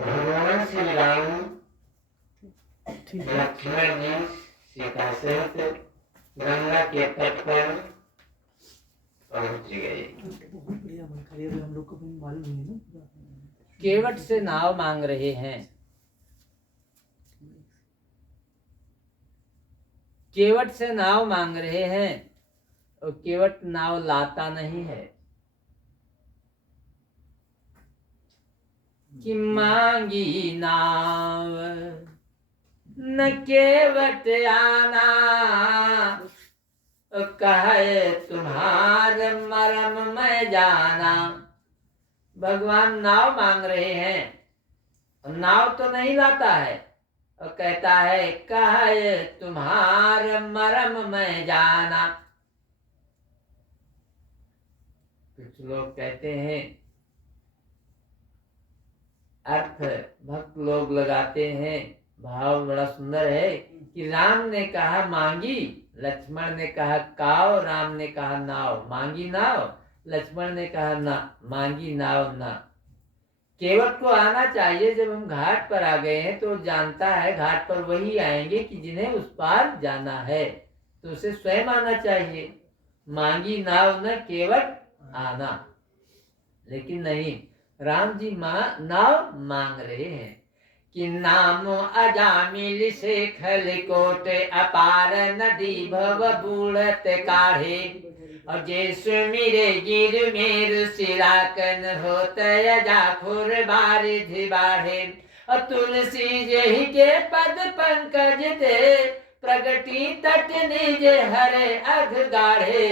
भगवान श्री राम लक्ष्मण जी सीता सहित गंगा के तट पर पहुंच गए। केवट से नाव मांग रहे हैं। केवट से नाव मांग रहे हैं और केवट नाव लाता नहीं है कि मांगी नाव न केवट आना, कहे तुम्हार मरम मैं जाना। भगवान नाव मांग रहे हैं और नाव तो नहीं लाता है और कहता है कहे तुम्हार मरम मैं जाना। कुछ लोग कहते हैं, अर्थ भक्त लोग लगाते हैं, भाव बड़ा सुंदर है कि राम ने कहा मांगी, लक्ष्मण ने कहा काव, राम ने कहा नाव। मांगी नाव, लक्ष्मण ने कहा ना, मांगी नाव ना। केवट को आना चाहिए। जब हम घाट पर आ गए हैं तो जानता है घाट पर वही आएंगे कि जिन्हें उस पार जाना है, तो उसे स्वयं आना चाहिए। मांगी नाव न केवट आना, लेकिन नहीं, राम जी नाव मांग रहे हैं कि नामो अजामिल से खलकोट अपार नदी भव बूढ़त काढ़े, और जैसे मेरे गिर मेरु सिराकन होत जाफुर बारिध बाढ़े, और तुलसी जही के पद पंकज दे प्रगति तट निज हरे अघ गाढ़े,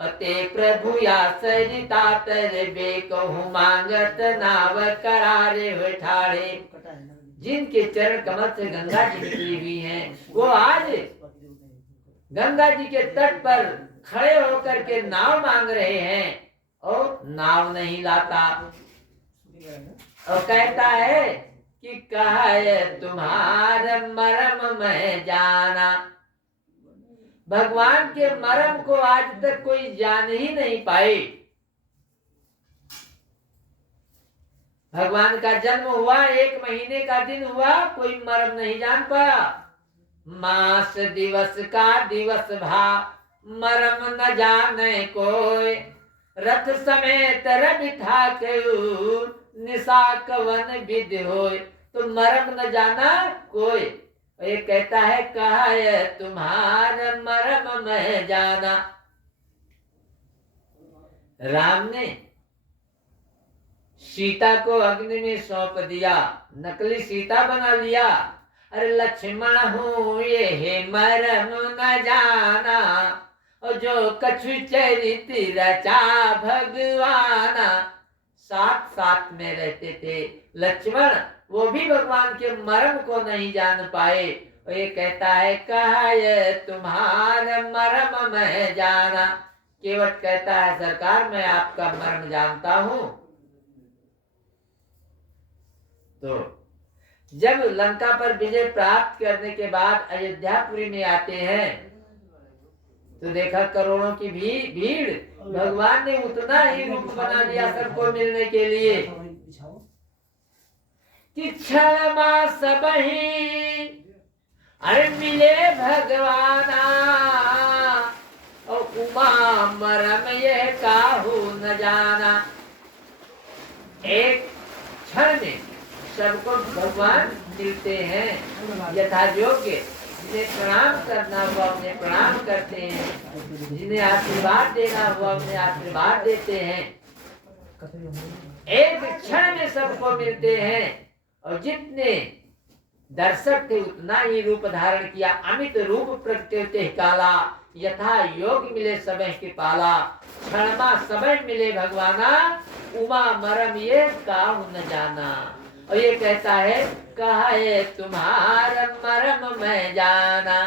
ते प्रभु या सरिता तर बे कहूँ मांगत नाव करारे हुए ठाड़े। जिनके चरण कमल से गंगा जी निकली हुई हैं, वो आज गंगा जी के तट पर खड़े होकर के नाव मांग रहे हैं और नाव नहीं लाता, और कहता है कि कहे तुम्हार मरम मैं जाना। भगवान के मरम को आज तक कोई जान ही नहीं पाए। भगवान का जन्म हुआ, 1 महीने का दिन हुआ, कोई मरम नहीं जान पाया। मास दिवस का दिवस भा मरम न जाने कोई, रथ समेत रवि था निशा कवन विध होय, तो मरम न जाना कोई। ये कहता है कहे तुम्हार मरम मैं जाना। राम ने सीता को अग्नि में सौंप दिया, नकली सीता बना लिया। अरे लक्ष्मण हूँ ये हे मरम न जाना, और जो कछु चरित रचा भगवाना। साथ साथ में रहते थे लक्ष्मण, वो भी भगवान के मरम को नहीं जान पाए। और ये कहता है कहे तुम्हार मरम मैं जाना। केवट कहता है सरकार मैं आपका मरम जानता हूँ। तो जब लंका पर विजय प्राप्त करने के बाद अयोध्यापुरी में आते हैं तो देखा करोड़ों की भीड़। भगवान ने उतना ही रूप बना लिया सबको मिलने के लिए कि क्षण मास सबही अरे मिले भगवाना, और उमा मरम ये काहू न जाना। एक क्षण में सबको भगवान मिलते हैं यथा योग्य। जिन्हें प्रणाम करना हुआ उन्हें प्रणाम करते हैं, जिन्हें आशीर्वाद देना हुआ उन्हें आशीर्वाद देते हैं। एक क्षण में सबको मिलते हैं, और जितने दर्शक थे उतना ही रूप धारण किया। अमित रूप प्रगटे काला, यथा योग मिले समय के पाला। क्षणमा समय मिले भगवाना, उमा मरम ये काहू न जाना। और ये कहता है कहे तुम्हार मरम मैं जाना,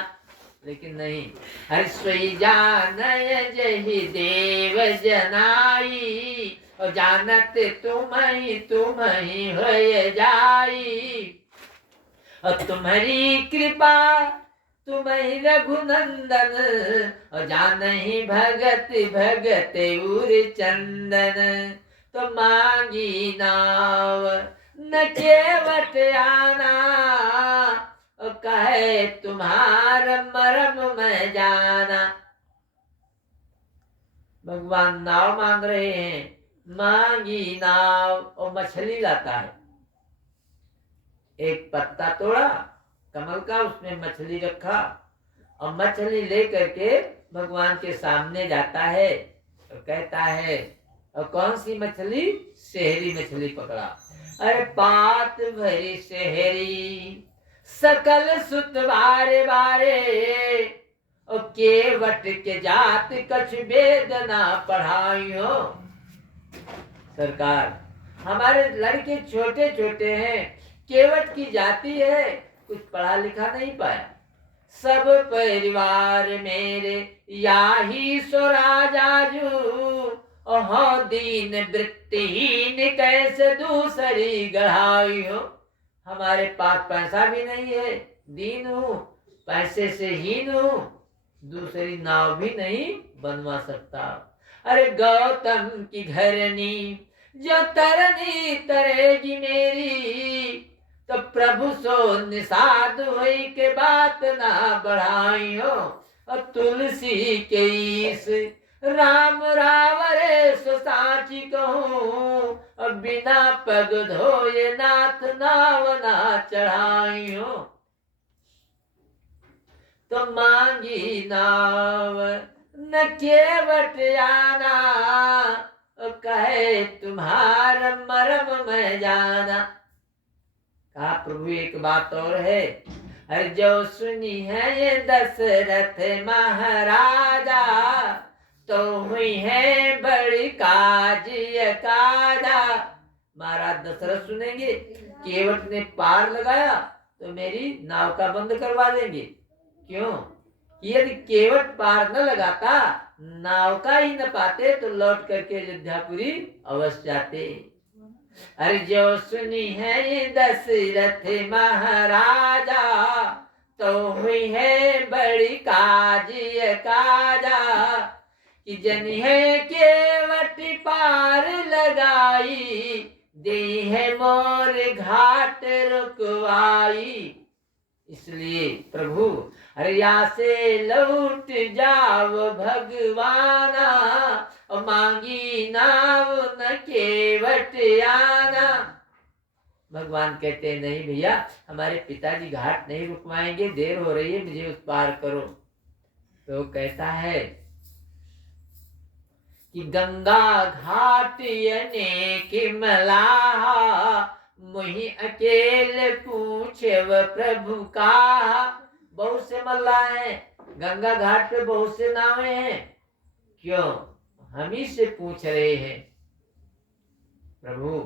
लेकिन नहीं। हर सोई जान जही देव जनाई, और जानत तुम ही हो जाई। और तुम्हारी कृपा तुम ही रघुनंदन, और जान ही भगत भगत उर चंदन। तो मांगी नाव न केवट आना, और कहे तुम्हारा मरम मैं जाना। भगवान नाव मांग रहे हैं, मांगी नाव, और मछली लाता है। एक पत्ता तोड़ा कमल का, उसमें मछली रखा, और मछली लेकर के भगवान के सामने जाता है और कहता है, और कौन सी मछली? सेहरी मछली पकड़ा। अरे पात भरी सेहरी, सकल सुत बारे बारे, और केवट के जात कछ वेद ना पढ़ाई हो। सरकार, हमारे लड़के छोटे छोटे हैं, केवट की जाति है, कुछ पढ़ा लिखा नहीं पाया। सब परिवार मेरे याही सो राजाजू, और दीन वृत्तिहीन कैसे दूसरी गढ़ाई हो। हमारे पास पैसा भी नहीं है, दीन हूँ, पैसे से हीन हूँ, दूसरी नाव भी नहीं बनवा सकता। अरे गौतम की घरनी जो तरनी तरेगी मेरी, तो प्रभु सो निषाद हुई के बात ना बढ़ाई हो। और तुलसी के ईस राम रावरे सो साची कहूँ, और बिना पग धोए नाथ नाव ना चढ़ाई हो। तो मांगी नाव न केवट आना, और कहे तुम्हारा मरम मैं जाना। कहा प्रभु एक बात और है, अरे जो सुनी है ये दशरथ महाराजा, तो हुई है बड़ी काजिय काजा। महाराज दशरथ सुनेंगे केवट ने पार लगाया तो मेरी नाव का बंद करवा देंगे। क्यों? यदि केवट पार न लगाता, नाव का ही न पाते, तो लौट करके अयोध्यापुरी अवश्य जाते। अरे जो सुनी है ये दशरथ महाराजा, तो हुई है बड़ी काजिय काजा, कि जनी है केवट पार लगाई, दी है मोर घाट रुकवाई। इसलिए प्रभु, अरे यहाँ से लौट जाओ भगवाना, और मांगी नाव न केवट आना। भगवान कहते नहीं भैया, हमारे पिताजी घाट नहीं रुकवाएंगे, देर हो रही है, मुझे उस पार करो। तो कहता है कि गंगा घाट अनेक मलाहा, मुहि अकेले पूछे व प्रभु का। बहुत से मल्ला हैं, गंगा घाट पे बहुत से नावें हैं, क्यों? हम ही से पूछ रहे हैं। प्रभु,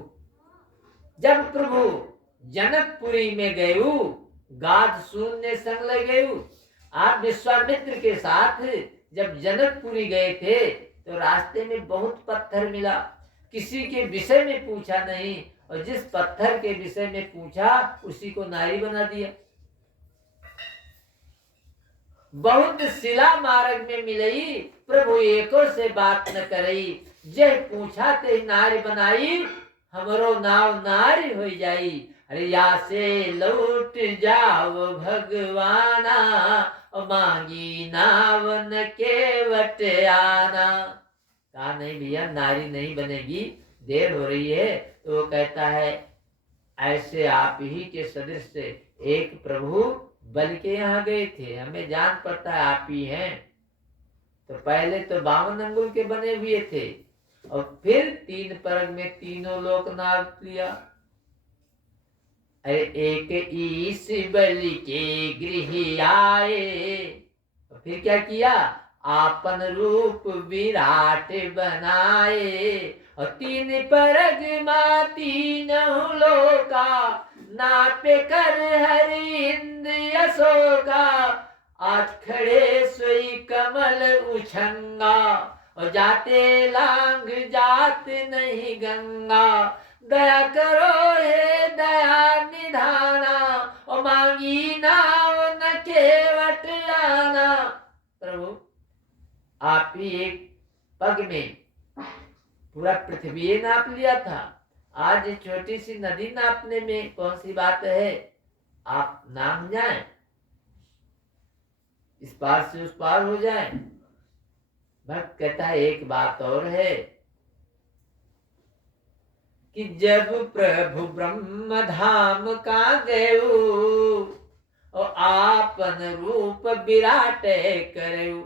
जब प्रभु जनकपुरी में गयु, गाद शून्य संग ले गयु। आप विश्वामित्र के साथ जब जनकपुरी गए थे, तो रास्ते में बहुत पत्थर मिला, किसी के विषय में पूछा नहीं, और जिस पत्थर के विषय में पूछा उसी को नारी बना दिया। बहुत शिला मार्ग में मिलई, प्रभु एको से बात न करई, जय पूछा ते नारी बनाई, हमरो नाव नारी हो जाई। अरे या से लौट जाओ भगवाना, और मांगी नाव न केवट आना। कहा नहीं भैया, नारी नहीं बनेगी, देर हो रही है। तो वो कहता है, ऐसे आप ही के सदृश से एक प्रभु बल के यहाँ गए थे, हमें जान पड़ता है आप ही हैं। तो पहले तो 52 अंगुल के बने हुए थे, और फिर 3 परग में तीनों लोक नाप लिया। अरे एक ईश बलि के गृह आए, और फिर क्या किया? आपन रूप विराट बनाए, और 3 परग मा 3 लोका, नापे कर हरि इंद्र यशोका। आज खड़े सोई कमल उछंगा, और जाते लांग जात नहीं गंगा। दया करो हे दया निधाना, और मांगी नाव न केवट आना। प्रभु, आप ही एक पग में पूरा पृथ्वी नाप लिया था, आज ये छोटी सी नदी नापने में कौन सी बात है, आप नाम जाए, इस पार से उस पार हो जाए। भक्त कहता है एक बात और है कि जब प्रभु ब्रह्म धाम का गयो और आपन रूप विराट करो।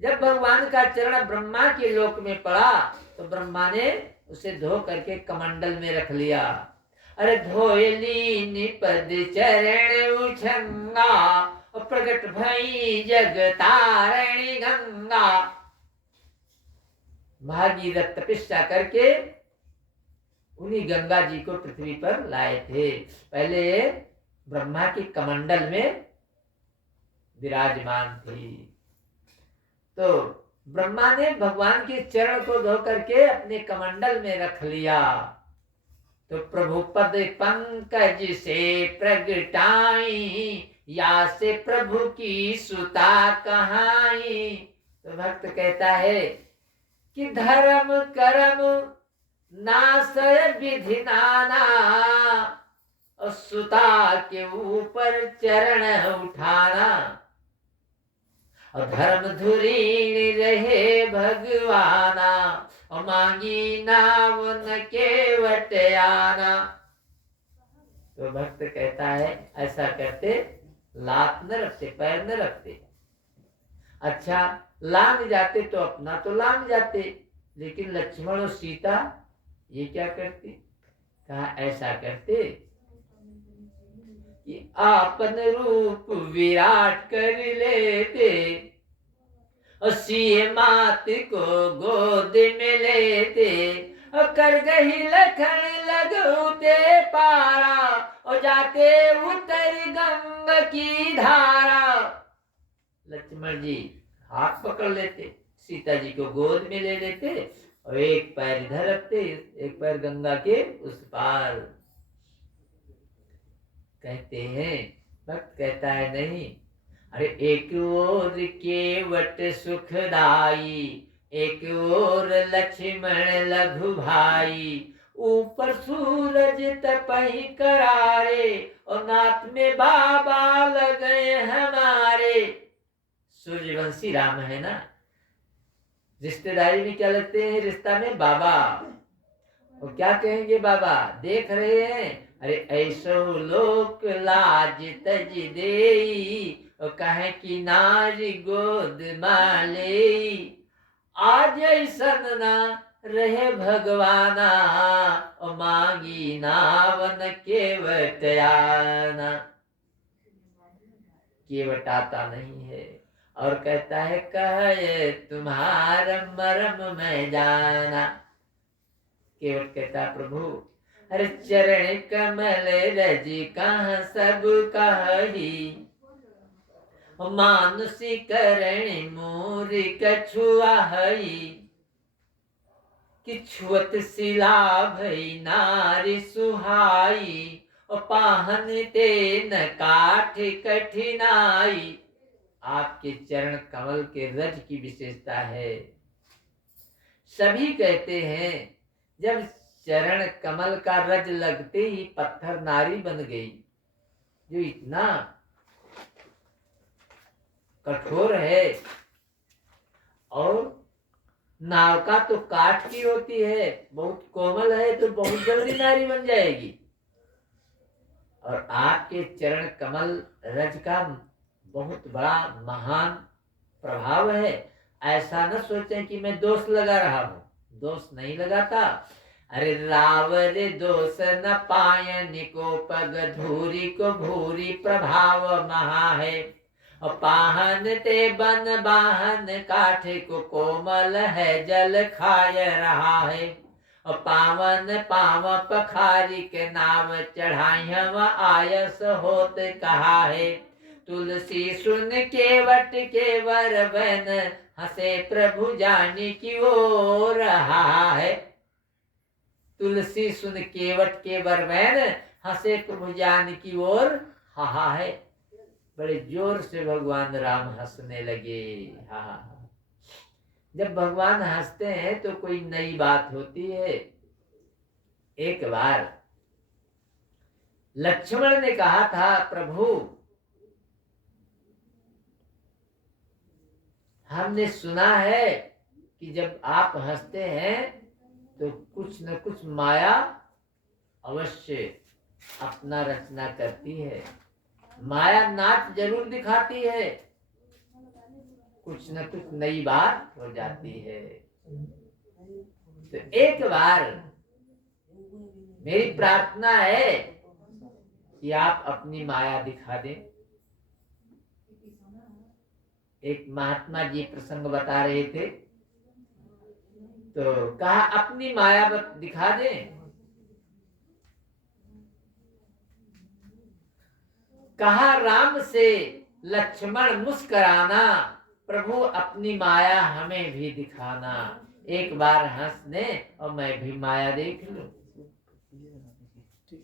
जब भगवान का चरण ब्रह्मा के लोक में पड़ा तो ब्रह्मा ने उसे धो करके कमंडल में रख लिया। अरे धोयली निपद चरण उछंगा और प्रकट भई जग तारणी गंगा। भागीरथ तपस्या करके उन्हीं गंगा जी को पृथ्वी पर लाए थे। पहले ब्रह्मा की कमंडल में विराजमान थी, तो ब्रह्मा ने भगवान के चरण को धो करके अपने कमंडल में रख लिया। तो प्रभु पद पंकज से प्रगटाई, या से प्रभु की सुता कहाई। तो भक्त कहता है कि धर्म कर्म नासय विधि नाना, और सुता के ऊपर चरण उठाना। और धर्म धुरी रहे भगवाना, और मांगी नाव न केवट आना। तो भक्त कहता है ऐसा करते लात न रखते, पैर न रखते। अच्छा लांग जाते तो अपना तो लांग जाते, लेकिन लक्ष्मण और सीता ये क्या करते, कहा ऐसा करते कि आपन रूप विराट कर लेते, और सिए मात को गोद में लेते, और कर गही लखन लगते पारा, और जाते उतर गंगा की धारा। लक्ष्मण जी हाथ पकड़ लेते, सीता जी को गोद में ले लेते, और एक पैर इधर रखते, एक पैर गंगा के उस पार। कहते हैं भक्त कहता है नहीं, अरे एक ओर केवट सुखदाई, एक ओर लक्ष्मण लघु भाई, ऊपर सूरज तपहि करारे, और नाथ में बाबा लगे हमारे। सूर्यवंशी राम है ना, रिश्तेदारी में क्या लगते हैं, रिश्ता में बाबा। और क्या कहेंगे बाबा, देख रहे हैं, अरे ऐसो लोक लाज तज देई, और कहे कि नारी गोद माले। आज ऐसन ना रहे भगवाना, और मांगी नावन केवट आना। केवट आता नहीं है, और कहता है कहे तुम्हारा मरम में जाना। केवट कहता प्रभु अरे चरण कमल रज कहाँ सब कही, मानुषी करण मोर कछुआ हई, कि छुअत सिला भई नारी सुहाई, और पाहन ते न काठ कठिनाई। आपके चरण कमल के रज की विशेषता है। सभी कहते हैं जब चरण कमल का रज लगते ही पत्थर नारी बन गई, जो इतना कठोर है, और नाव का तो काठ की होती है, बहुत कोमल है, तो बहुत जल्दी नारी बन जाएगी। और आपके चरण कमल रज का बहुत बड़ा महान प्रभाव है। ऐसा न सोचें कि मैं दोष लगा रहा हूँ, दोष नहीं लगाता। अरे रावर दोष न पायन को पग धूरी को भूरी, प्रभाव महा है, और पाहन ते बन बाहन काठ को कोमल है, जल खाय रहा है, और पावन पाव पखारी के नाव चढ़ाई हम आयस होत कहा है। तुलसी सुन केवट के वर बन, हंसे प्रभु जानी की ओ रहा है। तुलसी सुन केवट के वर बन, हंसे प्रभु जान की ओर हा है। बड़े जोर से भगवान राम हंसने लगे। हा। जब भगवान हंसते हैं तो कोई नई बात होती है। एक बार लक्ष्मण ने कहा था, प्रभु हमने सुना है कि जब आप हंसते हैं तो कुछ न कुछ माया अवश्य अपना रचना करती है। माया नाच जरूर दिखाती है, कुछ न कुछ नई बात हो जाती है। तो एक बार मेरी प्रार्थना है कि आप अपनी माया दिखा दें। एक महात्मा जी प्रसंग बता रहे थे, तो कहा अपनी माया दिखा दें। कहा राम से लक्ष्मण मुस्कुराना, प्रभु अपनी माया हमें भी दिखाना। एक बार हंस दे और मैं भी माया देख लूं।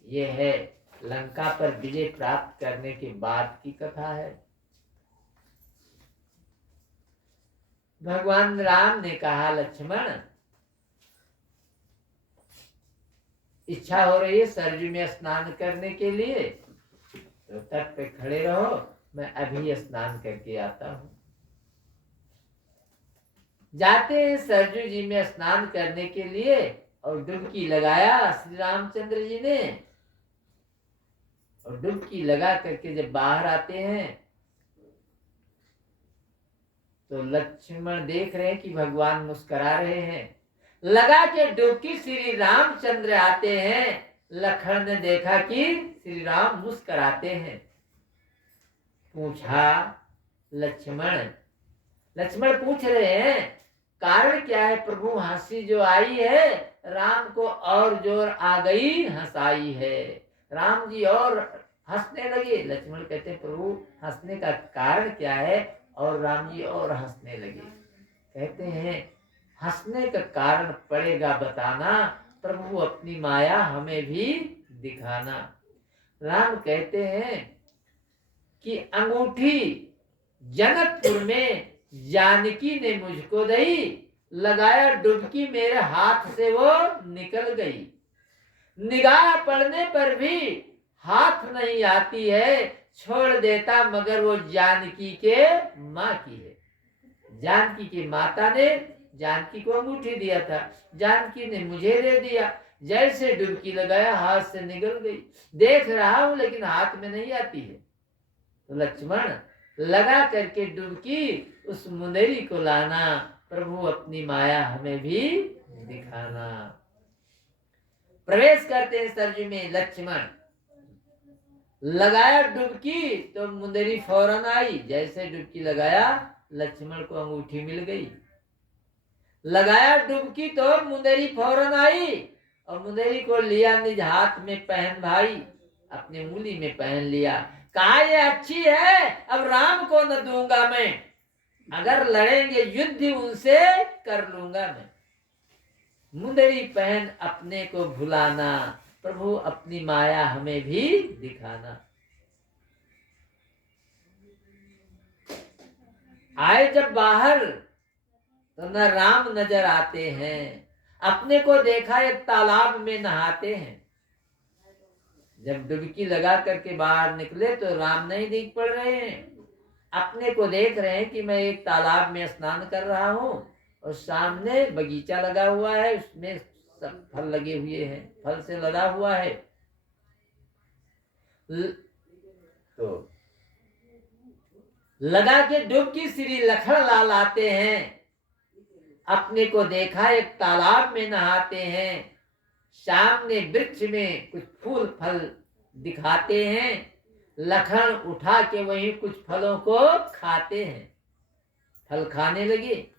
ये है लंका पर विजय प्राप्त करने के बाद की कथा है। भगवान राम ने कहा, लक्ष्मण इच्छा हो रही है सरयू में स्नान करने के लिए, तो तट पे खड़े रहो, मैं अभी स्नान करके आता हूं। जाते हैं सरयू जी में स्नान करने के लिए और डुबकी लगाया श्री रामचंद्र जी ने। और डुबकी लगा करके जब बाहर आते हैं तो लक्ष्मण देख रहे हैं कि भगवान मुस्कुरा रहे हैं। लगा के डुबकी श्री रामचंद्र आते हैं। लखन ने देखा कि श्री राम मुस्कुराते हैं। पूछा, लक्ष्मण पूछ रहे हैं कारण क्या है प्रभु? हंसी जो आई है राम को और जोर आ गई हंसाई है। राम जी और हंसने लगे। लक्ष्मण कहते प्रभु हंसने का कारण क्या है? और राम जी और हंसने लगे। कहते हैं हंसने का कारण पड़ेगा बताना, प्रभु अपनी माया हमें भी दिखाना। राम कहते हैं कि अंगूठी जनकपुर में जानकी ने मुझको दी, लगाया डुबकी मेरे हाथ से वो निकल गई। निगाह पड़ने पर भी हाथ नहीं आती है, छोड़ देता मगर वो जानकी के माँ की है। जानकी की माता ने जानकी को अंगूठी दिया था, जानकी ने मुझे दे दिया। जैसे डुबकी लगाया हाथ से निकल गई। देख रहा हूं लेकिन हाथ में नहीं आती है। तो लक्ष्मण लगा करके डुबकी उस मुंदेरी को लाना, प्रभु अपनी माया हमें भी दिखाना। प्रवेश करते हैं सरयू में। लक्ष्मण लगाया डुबकी तो मुंदेरी फौरन आई। जैसे डुबकी लगाया लक्ष्मण को अंगूठी मिल गई। लगाया डुबकी तो मुंदेरी फौरन आई और मुंदेरी को लिया निज हाथ में पहन भाई, अपने मूली में पहन लिया। कहा ये अच्छी है, अब राम को न दूंगा मैं, अगर लड़ेंगे युद्ध उनसे कर लूंगा मैं। मुंदरी पहन अपने को भुलाना, प्रभु अपनी माया हमें भी दिखाना। आए जब बाहर तो न राम नजर आते हैं। अपने को देखा एक तालाब में नहाते हैं। जब डुबकी लगा करके बाहर निकले तो राम नहीं दिख पड़ रहे हैं। अपने को देख रहे हैं कि मैं एक तालाब में स्नान कर रहा हूँ और सामने बगीचा लगा हुआ है, उसमें सब फल लगे हुए हैं, फल से लदा हुआ है। तो लगा के डुबकी श्री लखन लाल आते हैं। अपने को देखा एक तालाब में नहाते हैं। सामने वृक्ष में कुछ फूल फल दिखाते हैं। लखन उठा के वहीं कुछ फलों को खाते हैं। फल खाने लगे।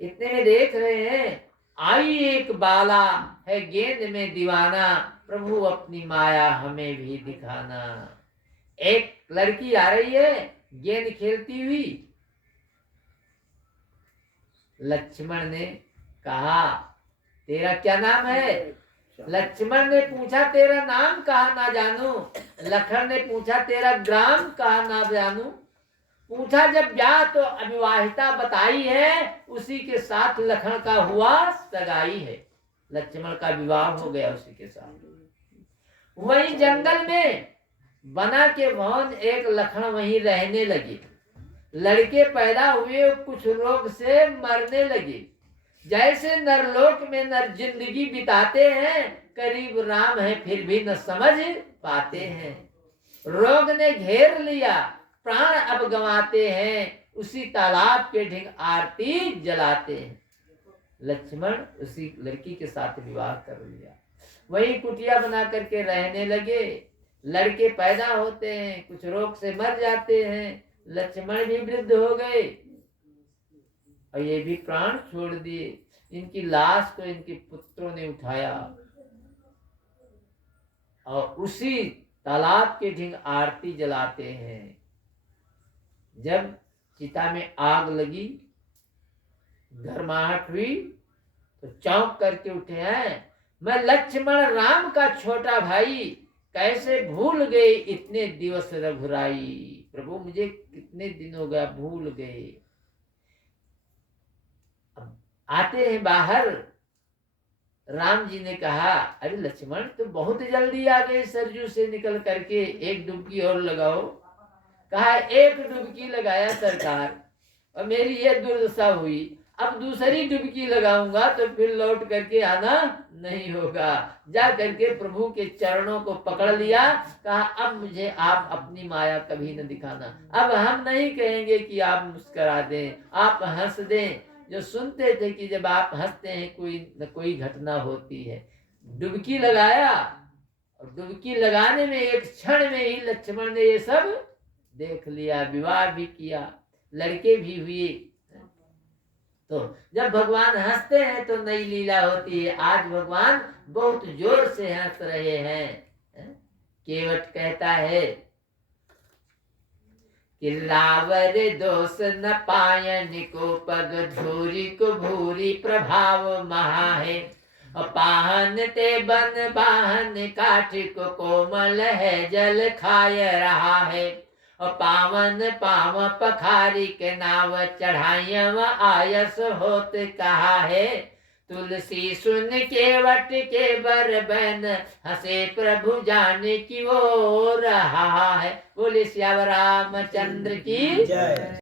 इतने में देख रहे हैं आई एक बाला है गेंद में दीवाना, प्रभु अपनी माया हमें भी दिखाना। एक लड़की आ रही है गेंद खेलती हुई। लक्ष्मण ने कहा तेरा क्या नाम है? लक्ष्मण ने पूछा तेरा नाम कहा ना जानू। लखन ने पूछा तेरा ग्राम कहा ना जानू। पूछा जब ब्याह तो अविवाहिता बताई है, उसी के साथ लखन का हुआ सगाई है। लक्ष्मण का विवाह हो गया उसी के साथ। वहीं जंगल में बना के भवन एक लखन वहीं रहने लगे। लड़के पैदा हुए, कुछ रोग से मरने लगे। जैसे नरलोक में नर जिंदगी बिताते हैं, करीब राम है फिर भी न समझ पाते हैं। रोग ने घेर लिया, प्राण अब गंवाते हैं, उसी तालाब के ढिंग आरती जलाते हैं। लक्ष्मण उसी लड़की के साथ विवाह कर लिया। वही कुटिया बना करके रहने लगे। लड़के पैदा होते हैं, कुछ रोग से मर जाते हैं। लक्ष्मण भी वृद्ध हो गए और ये भी प्राण छोड़ दिए। इनकी लाश को इनके पुत्रों ने उठाया और उसी तालाब के ढिंग आरती जलाते हैं। जब चिता में आग लगी, गर्माहट हुई, तो चौंक करके उठे हैं, मैं लक्ष्मण राम का छोटा भाई, कैसे भूल गए इतने दिवस रघुराई। प्रभु मुझे कितने दिन हो गया, भूल गए। अब आते हैं बाहर, राम जी ने कहा, अरे लक्ष्मण तो बहुत जल्दी आ गए सरजू से निकल करके, एक डुबकी और लगाओ। कहा एक डुबकी लगाया सरकार और मेरी ये दुर्दशा हुई, अब दूसरी डुबकी लगाऊंगा तो फिर लौट करके आना नहीं होगा। जा करके प्रभु के चरणों को पकड़ लिया। कहा अब मुझे आप अपनी माया कभी न दिखाना। अब हम नहीं कहेंगे कि आप मुस्कुरा दें, आप हंस दें। जो सुनते थे कि जब आप हंसते हैं कोई न कोई घटना होती है। डुबकी लगाया और डुबकी लगाने में एक क्षण में ही लक्ष्मण ने ये सब देख लिया, विवाह भी किया, लड़के भी हुए। तो जब भगवान हंसते हैं तो नई लीला होती है। आज भगवान बहुत जोर से हंस रहे हैं। केवट कहता है कि लावर दोष न पायन को पग धूरी को भूरी प्रभाव महा है। पाहन ते बन बाहन काठ को कोमल है जल खाय रहा है। पावन पाव पखारी के नाव चढ़ाइय व आयस होत कहा है। तुलसी सुन केवट के बर बन हंसे प्रभु जाने की वो रहा है। बोले श्याम रामचंद्र की जय।